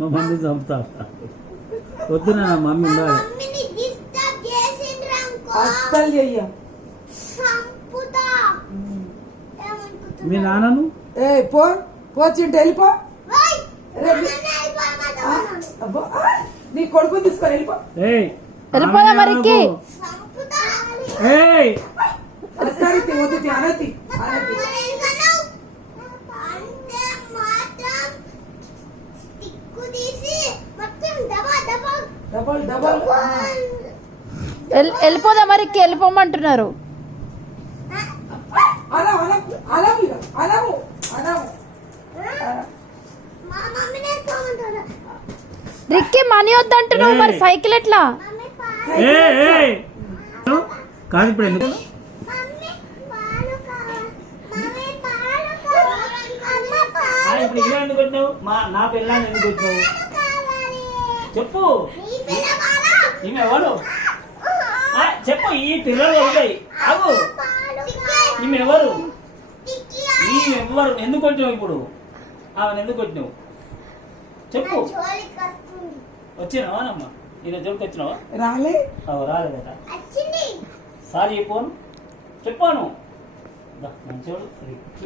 మా మమ్మీ చంపుతా. వద్దు నా మమ్మీ ఉండాలి. అస్సలు చెయ్యం. మీ నాన్నను ఏ పో పోచింటే వెళ్ళిపో. నీ కొడుకుని తీసుకొని వెళ్ళిపో. వెళ్ళిపోదా మరికి. అసలు వద్దు అనతి అనతి. డబల్ డబల్ వెళ్ళిపోదా మరికి. వెళ్ళిపోమంటున్నారు. రిక్కి మనీ వద్దంటున్నావు, మరి సైకిల్ ఎట్లా? కాదు ఇప్పుడు ఎందుకు ఇప్పుడు ఇలా ఎందుకు వచ్చినావు? నా పిల్లని ఎందుకు వచ్చినావు చెప్పు. ఈమె ఎవరు చెప్పు. ఈ పిల్లలు ఉంటాయి. అవు ఈమె ఎవరు? ఈమె ఎవరు? ఎందుకు వచ్చినావు ఇప్పుడు? ఆమెను ఎందుకు వచ్చినావు చెప్పు. వచ్చినావా నమ్మా? ఈయన జోలికి వచ్చినావా? రాలేదట. సారీ చెప్పాను చెప్పాను మంచోడు.